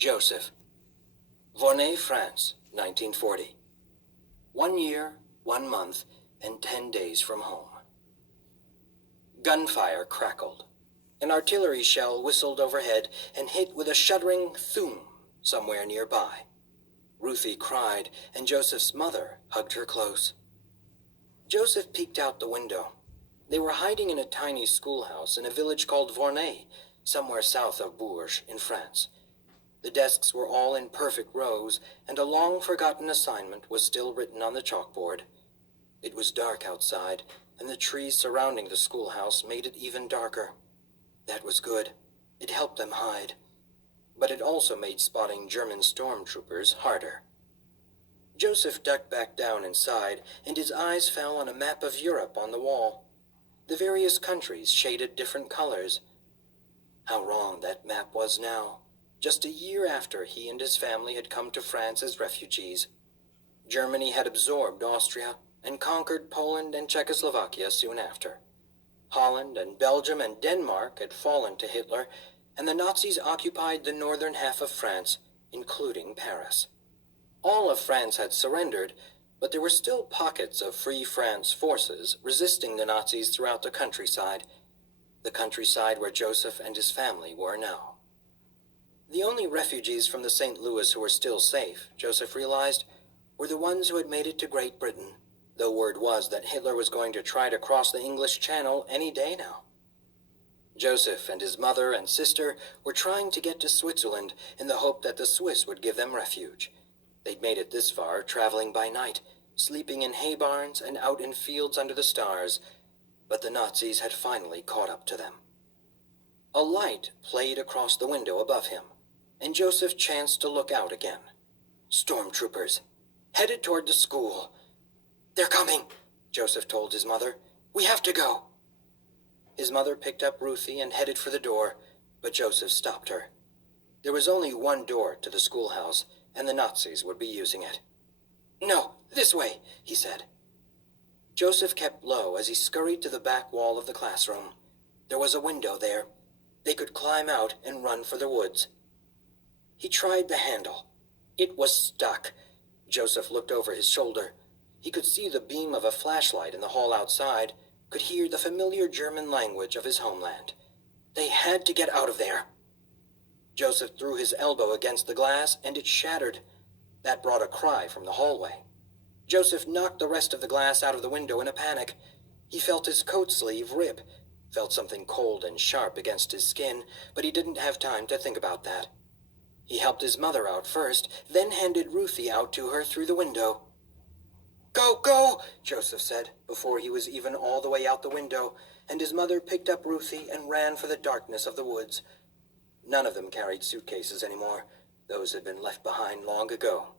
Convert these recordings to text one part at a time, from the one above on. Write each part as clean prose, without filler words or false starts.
Joseph. Vournay, France, 1940. 1 year, 1 month, and 10 days from home. Gunfire crackled. An artillery shell whistled overhead and hit with a shuddering thoom somewhere nearby. Ruthie cried, and Joseph's mother hugged her close. Joseph peeked out the window. They were hiding in a tiny schoolhouse in a village called Vournay, somewhere south of Bourges in France. The desks were all in perfect rows, and a long-forgotten assignment was still written on the chalkboard. It was dark outside, and the trees surrounding the schoolhouse made it even darker. That was good. It helped them hide. But it also made spotting German stormtroopers harder. Joseph ducked back down inside, and his eyes fell on a map of Europe on the wall. The various countries shaded different colors. How wrong that map was now. Just a year after he and his family had come to France as refugees. Germany had absorbed Austria and conquered Poland and Czechoslovakia soon after. Holland and Belgium and Denmark had fallen to Hitler, and the Nazis occupied the northern half of France, including Paris. All of France had surrendered, but there were still pockets of Free France forces resisting the Nazis throughout the countryside where Joseph and his family were now. The only refugees from the St. Louis who were still safe, Joseph realized, were the ones who had made it to Great Britain, though word was that Hitler was going to try to cross the English Channel any day now. Joseph and his mother and sister were trying to get to Switzerland in the hope that the Swiss would give them refuge. They'd made it this far, traveling by night, sleeping in hay barns and out in fields under the stars, but the Nazis had finally caught up to them. A light played across the window above him, and Joseph chanced to look out again. Stormtroopers, headed toward the school. "They're coming," Joseph told his mother. "We have to go." His mother picked up Ruthie and headed for the door, but Joseph stopped her. There was only one door to the schoolhouse, and the Nazis would be using it. "No, this way," he said. Joseph kept low as he scurried to the back wall of the classroom. There was a window there. They could climb out and run for the woods. He tried the handle. It was stuck. Joseph looked over his shoulder. He could see the beam of a flashlight in the hall outside, could hear the familiar German language of his homeland. They had to get out of there. Joseph threw his elbow against the glass, and it shattered. That brought a cry from the hallway. Joseph knocked the rest of the glass out of the window in a panic. He felt his coat sleeve rip, felt something cold and sharp against his skin, but he didn't have time to think about that. He helped his mother out first, then handed Ruthie out to her through the window. "Go, go," Joseph said, before he was even all the way out the window, and his mother picked up Ruthie and ran for the darkness of the woods. None of them carried suitcases anymore. Those had been left behind long ago.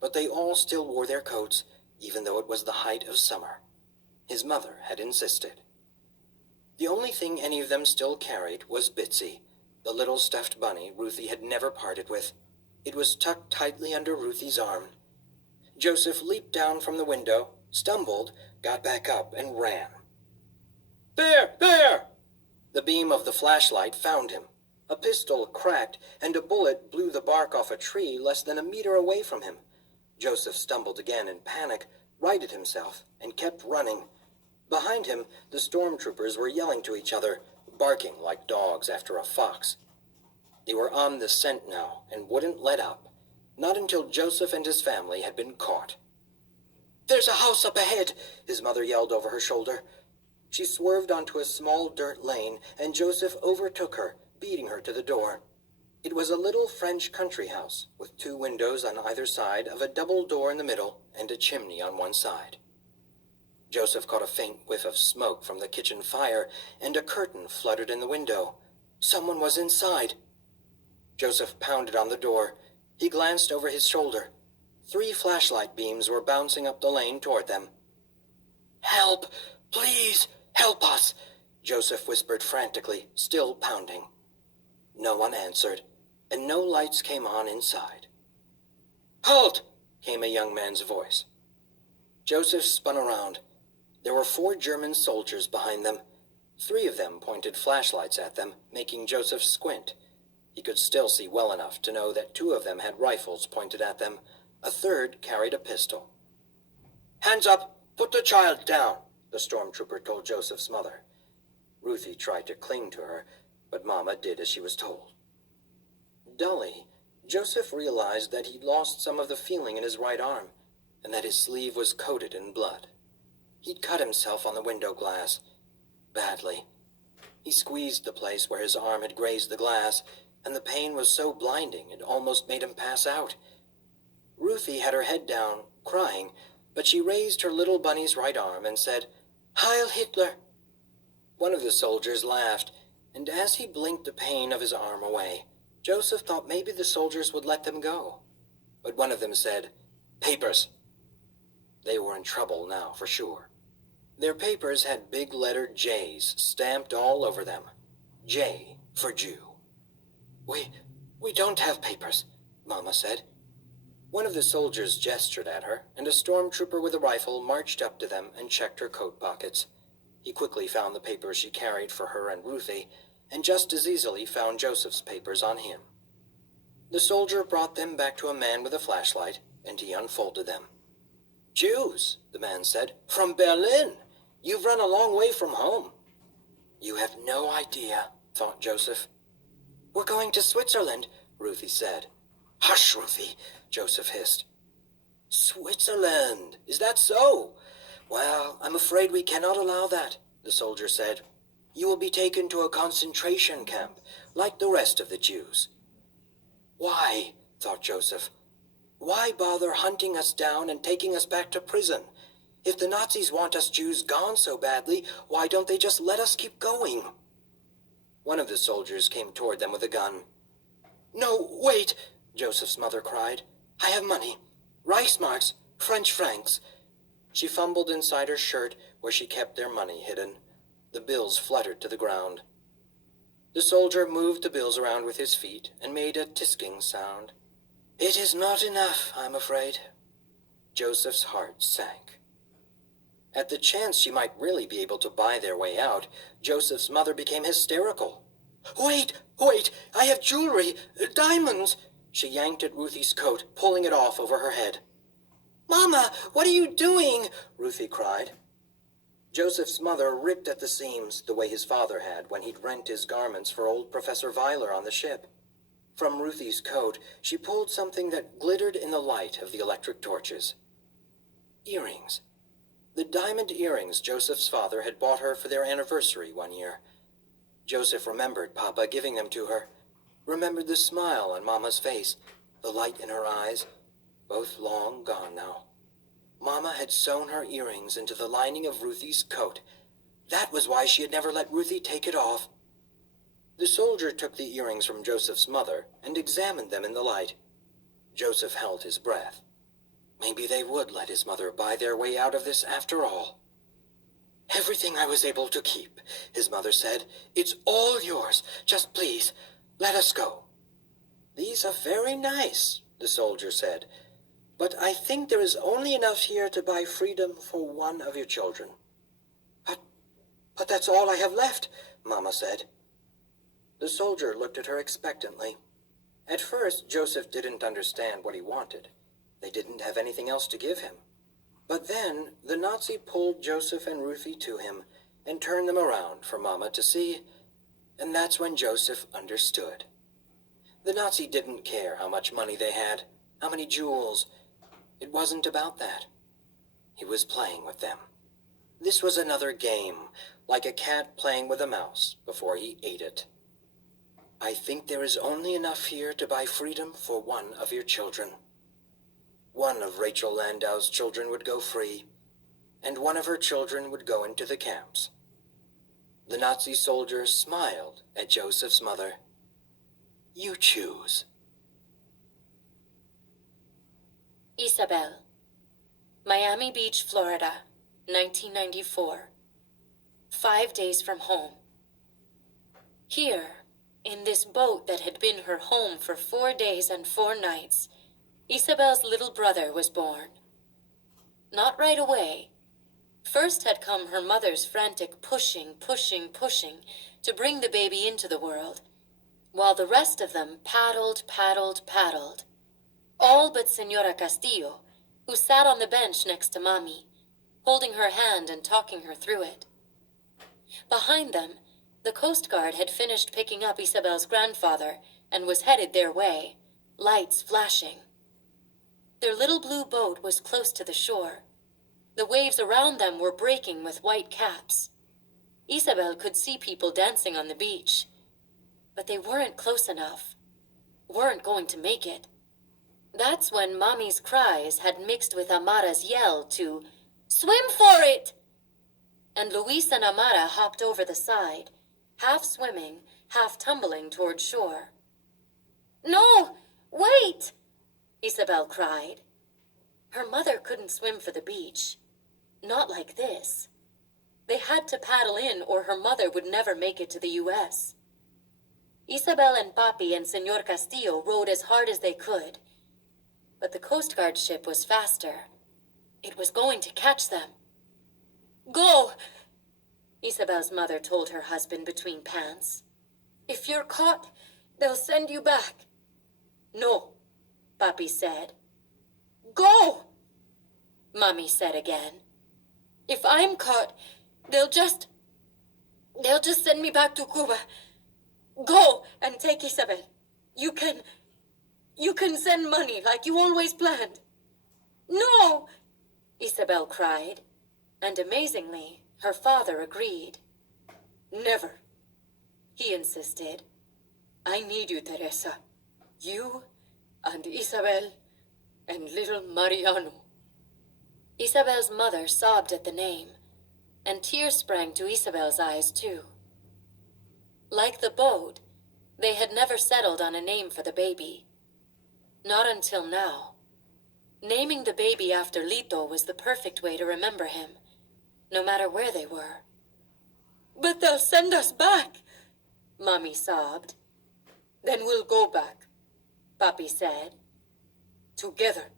But they all still wore their coats, even though it was the height of summer. His mother had insisted. The only thing any of them still carried was Bitsy, the little stuffed bunny Ruthie had never parted with. It was tucked tightly under Ruthie's arm. Joseph leaped down from the window, stumbled, got back up, and ran. "There! There!" The beam of the flashlight found him. A pistol cracked, and a bullet blew the bark off a tree less than a meter away from him. Joseph stumbled again in panic, righted himself, and kept running. Behind him, the stormtroopers were yelling to each other, barking like dogs after a fox. They were on the scent now and wouldn't let up, not until Joseph and his family had been caught. "There's a house up ahead," his mother yelled over her shoulder. She swerved onto a small dirt lane, and Joseph overtook her, beating her to the door. It was a little French country house, with 2 windows on either side of a double door in the middle and a chimney on one side. Joseph caught a faint whiff of smoke from the kitchen fire, and a curtain fluttered in the window. Someone was inside. Joseph pounded on the door. He glanced over his shoulder. 3 flashlight beams were bouncing up the lane toward them. "Help! Please, help us!" Joseph whispered frantically, still pounding. No one answered, and no lights came on inside. "Halt!" came a young man's voice. Joseph spun around. There were 4 German soldiers behind them. 3 of them pointed flashlights at them, making Joseph squint. He could still see well enough to know that 2 of them had rifles pointed at them. A third carried a pistol. "Hands up! Put the child down!" the stormtrooper told Joseph's mother. Ruthie tried to cling to her, but Mama did as she was told. Dully, Joseph realized that he'd lost some of the feeling in his right arm, and that his sleeve was coated in blood. He'd cut himself on the window glass. Badly. He squeezed the place where his arm had grazed the glass, and the pain was so blinding it almost made him pass out. Ruthie had her head down, crying, but she raised her little bunny's right arm and said, "Heil Hitler!" One of the soldiers laughed, and as he blinked the pain of his arm away, Joseph thought maybe the soldiers would let them go. But one of them said, "Papers." They were in trouble now, for sure. Their papers had big lettered J's stamped all over them. J for Jew. We don't have papers," Mama said. One of the soldiers gestured at her, and a stormtrooper with a rifle marched up to them and checked her coat pockets. He quickly found the papers she carried for her and Ruthie, and just as easily found Joseph's papers on him. The soldier brought them back to a man with a flashlight, and he unfolded them. "Jews," the man said, "from Berlin. You've run a long way from home." "You have no idea," thought Joseph. "We're going to Switzerland," Ruthie said. "Hush, Ruthie," Joseph hissed. "Switzerland, is that so? Well, I'm afraid we cannot allow that," the soldier said. "You will be taken to a concentration camp, like the rest of the Jews." "Why?" thought Joseph. "Why bother hunting us down and taking us back to prison? If the Nazis want us Jews gone so badly, why don't they just let us keep going?" One of the soldiers came toward them with a gun. "No, wait," Joseph's mother cried. "I have money. Reichsmarks, French francs." She fumbled inside her shirt where she kept their money hidden. The bills fluttered to the ground. The soldier moved the bills around with his feet and made a tisking sound. "It is not enough, I'm afraid." Joseph's heart sank. At the chance she might really be able to buy their way out, Joseph's mother became hysterical. Wait, I have jewelry, diamonds." She yanked at Ruthie's coat, pulling it off over her head. "Mama, what are you doing?" Ruthie cried. Joseph's mother ripped at the seams the way his father had when he'd rent his garments for old Professor Weiler on the ship. From Ruthie's coat, she pulled something that glittered in the light of the electric torches. Earrings. The diamond earrings Joseph's father had bought her for their anniversary one year. Joseph remembered Papa giving them to her, remembered the smile on Mama's face, the light in her eyes, both long gone now. Mama had sewn her earrings into the lining of Ruthie's coat. That was why she had never let Ruthie take it off. The soldier took the earrings from Joseph's mother and examined them in the light. Joseph held his breath. Maybe they would let his mother buy their way out of this after all. "Everything I was able to keep," his mother said. "It's all yours. Just please, let us go." "These are very nice," the soldier said, "but I think there is only enough here to buy freedom for one of your children." But that's all I have left," Mama said. The soldier looked at her expectantly. At first, Joseph didn't understand what he wanted. They didn't have anything else to give him. But then the Nazi pulled Joseph and Ruthie to him and turned them around for Mama to see, and that's when Joseph understood. The Nazi didn't care how much money they had, how many jewels. It wasn't about that. He was playing with them. This was another game, like a cat playing with a mouse before he ate it. "I think there is only enough here to buy freedom for one of your children." One of Rachel Landau's children would go free, and one of her children would go into the camps. The Nazi soldier smiled at Joseph's mother. "You choose." Isabel, Miami Beach, Florida, 1994. 5 days from home. Here, in this boat that had been her home for 4 days and 4 nights, Isabel's little brother was born. Not right away. First had come her mother's frantic pushing to bring the baby into the world. while the rest of them paddled, paddled, paddled. All but Senora Castillo, who sat on the bench next to Mommy, holding her hand and talking her through it. Behind them, the Coast Guard had finished picking up Isabel's grandfather and was headed their way, lights flashing. Their little blue boat was close to the shore. The waves around them were breaking with white caps. Isabel could see people dancing on the beach, but they weren't close enough, weren't going to make it. That's when Mommy's cries had mixed with Amara's yell to, "Swim for it!" And Luis and Amara hopped over the side, half swimming, half tumbling toward shore. "No, wait!" Isabel cried. Her mother couldn't swim for the beach. Not like this. They had to paddle in or her mother would never make it to the U.S. Isabel and Papi and Senor Castillo rowed as hard as they could. But the Coast Guard ship was faster. It was going to catch them. "Go!" Isabel's mother told her husband between pants. "If you're caught, they'll send you back." "No," Papi said. "Go!" Mommy said again. "If I'm caught, they'll just send me back to Cuba. Go and take Isabel. You can send money like you always planned." "No!" Isabel cried, and amazingly, her father agreed. "Never," he insisted. "I need you, Teresa. You and Isabel and little Mariano." Isabel's mother sobbed at the name, and tears sprang to Isabel's eyes too. Like the boat, they had never settled on a name for the baby. Not until now. Naming the baby after Lito was the perfect way to remember him, no matter where they were. "But they'll send us back," Mommy sobbed. "Then we'll go back," Papi said. "Together."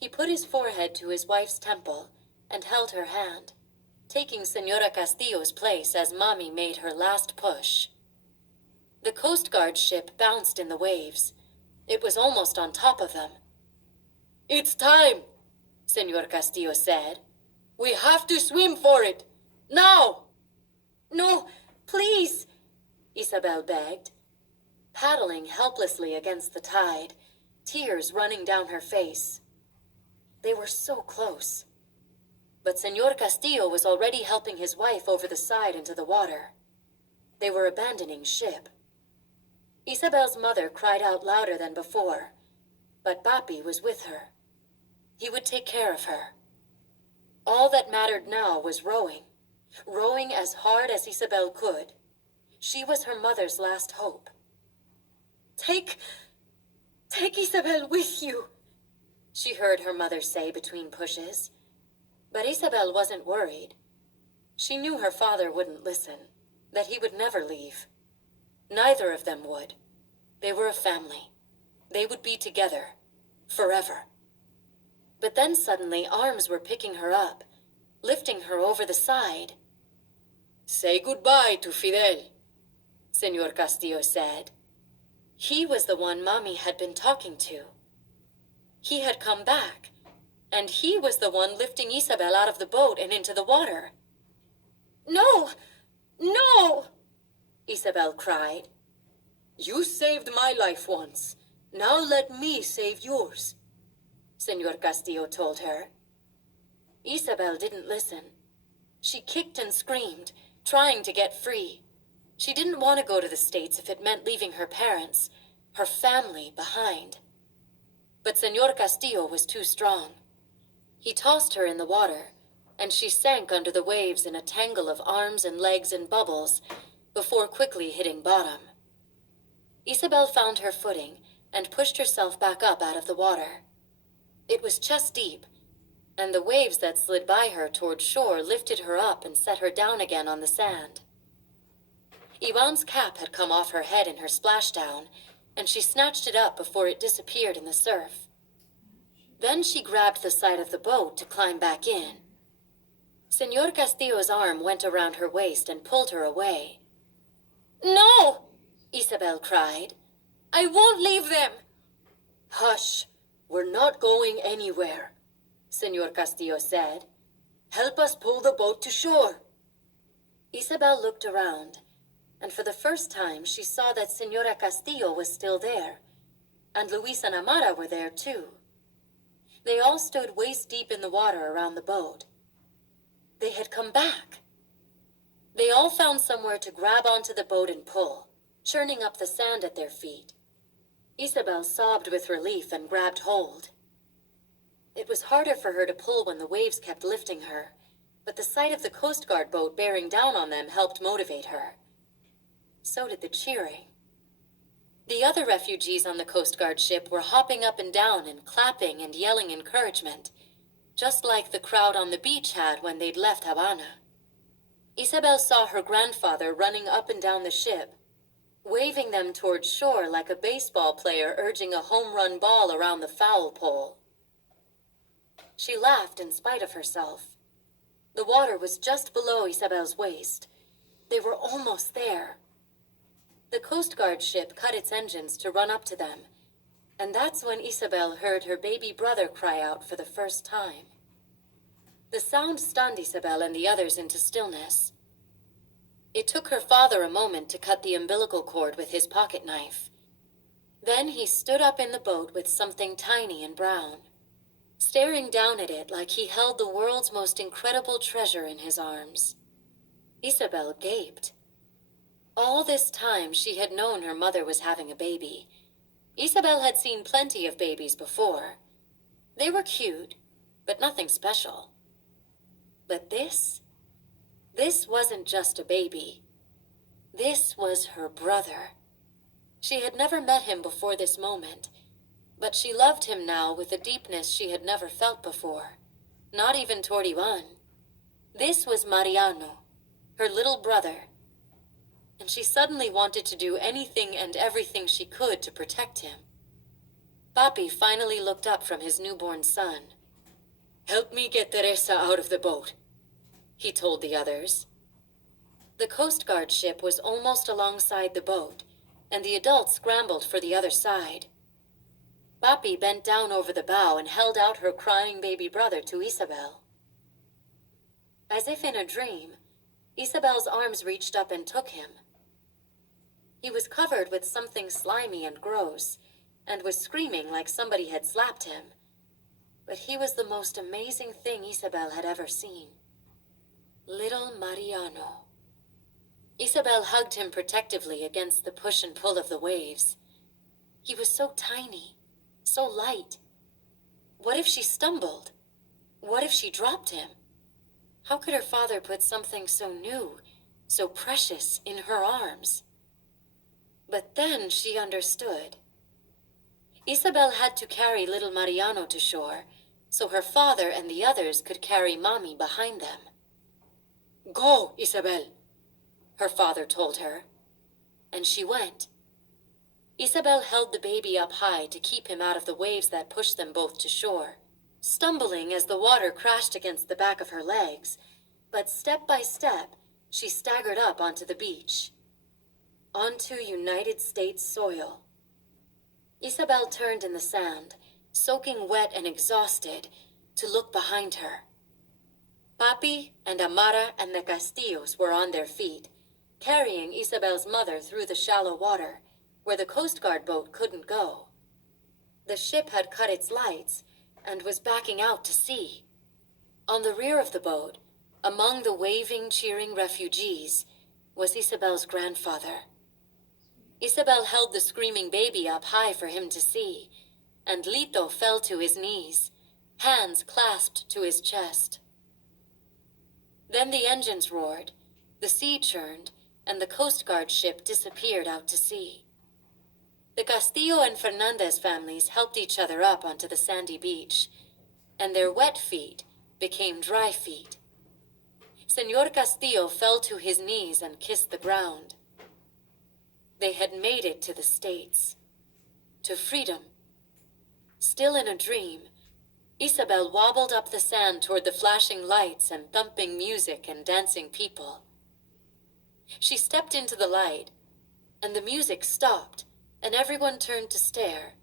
He put his forehead to his wife's temple and held her hand, taking Senora Castillo's place as Mommy made her last push. The Coast Guard ship bounced in the waves. It was almost on top of them. "It's time," Senor Castillo said. "We have to swim for it. Now!" "No, please," Isabel begged, paddling helplessly against the tide, tears running down her face. They were so close. But Senor Castillo was already helping his wife over the side into the water. They were abandoning ship. Isabel's mother cried out louder than before, but Papi was with her. He would take care of her. All that mattered now was rowing as hard as Isabel could. She was her mother's last hope. Take Isabel with you," she heard her mother say between pushes. But Isabel wasn't worried. She knew her father wouldn't listen, that he would never leave. Neither of them would. They were a family. They would be together, forever. But then suddenly arms were picking her up, lifting her over the side. "Say goodbye to Fidel," Senor Castillo said. He was the one Mommy had been talking to. He had come back, and he was the one lifting Isabel out of the boat and into the water. "No! No!" Isabel cried. "You saved my life once. Now let me save yours," Senor Castillo told her. Isabel didn't listen. She kicked and screamed, trying to get free. She didn't want to go to the States if it meant leaving her parents, her family, behind. But Senor Castillo was too strong. He tossed her in the water, and she sank under the waves in a tangle of arms and legs and bubbles before quickly hitting bottom. Isabel found her footing and pushed herself back up out of the water. It was chest deep, and the waves that slid by her toward shore lifted her up and set her down again on the sand. Ivan's cap had come off her head in her splashdown, and she snatched it up before it disappeared in the surf. Then she grabbed the side of the boat to climb back in. Senor Castillo's arm went around her waist and pulled her away. "No!" Isabel cried. I won't leave them! Hush, we're not going anywhere, Senor Castillo said. Help us pull the boat to shore. Isabel looked around, and for the first time she saw that Senora Castillo was still there, and Luis and Amara were there too. They all stood waist-deep in the water around the boat. They had come back. They all found somewhere to grab onto the boat and pull, churning up the sand at their feet. Isabel sobbed with relief and grabbed hold. It was harder for her to pull when the waves kept lifting her, but the sight of the Coast Guard boat bearing down on them helped motivate her. So did the cheering. The other refugees on the Coast Guard ship were hopping up and down and clapping and yelling encouragement, just like the crowd on the beach had when they'd left Havana. Isabel saw her grandfather running up and down the ship, waving them towards shore like a baseball player urging a home run ball around the foul pole. She laughed in spite of herself. The water was just below Isabel's waist. They were almost there. The Coast Guard ship cut its engines to run up to them, and that's when Isabel heard her baby brother cry out for the first time. The sound stunned Isabel and the others into stillness. It took her father a moment to cut the umbilical cord with his pocket knife. Then he stood up in the boat with something tiny and brown, staring down at it like he held the world's most incredible treasure in his arms. Isabel gaped. All this time she had known her mother was having a baby. Isabel had seen plenty of babies before. They were cute, but nothing special. But this wasn't just a baby. This was her brother. She had never met him before this moment, but she loved him now with a deepness she had never felt before, not even toward Ivan. This was Mariano, her little brother, and she suddenly wanted to do anything and everything she could to protect him. Papi finally looked up from his newborn son. "Help me get Teresa out of the boat," he told the others. The Coast Guard ship was almost alongside the boat, and the adults scrambled for the other side. Papi bent down over the bow and held out her crying baby brother to Isabel. As if in a dream, Isabel's arms reached up and took him. He was covered with something slimy and gross, and was screaming like somebody had slapped him. But he was the most amazing thing Isabel had ever seen. Little Mariano. Isabel hugged him protectively against the push and pull of the waves. He was so tiny, so light. What if she stumbled? What if she dropped him? How could her father put something so new, so precious, in her arms? But then she understood. Isabel had to carry little Mariano to shore, so her father and the others could carry Mommy behind them. "Go, Isabel," her father told her, and she went. Isabel held the baby up high to keep him out of the waves that pushed them both to shore, stumbling as the water crashed against the back of her legs, but step by step, she staggered up onto the beach. Onto United States soil. Isabel turned in the sand, soaking wet and exhausted, to look behind her. Papi and Amara and the Castillos were on their feet, carrying Isabel's mother through the shallow water, where the Coast Guard boat couldn't go. The ship had cut its lights and was backing out to sea. On the rear of the boat, among the waving, cheering refugees, was Isabel's grandfather. Isabel held the screaming baby up high for him to see, and Lito fell to his knees, hands clasped to his chest. Then the engines roared, the sea churned, and the Coast Guard ship disappeared out to sea. The Castillo and Fernandez families helped each other up onto the sandy beach, and their wet feet became dry feet. Senor Castillo fell to his knees and kissed the ground. They had made it to the States, to freedom. Still in a dream, Isabel wobbled up the sand toward the flashing lights and thumping music and dancing people. She stepped into the light, and the music stopped, and everyone turned to stare.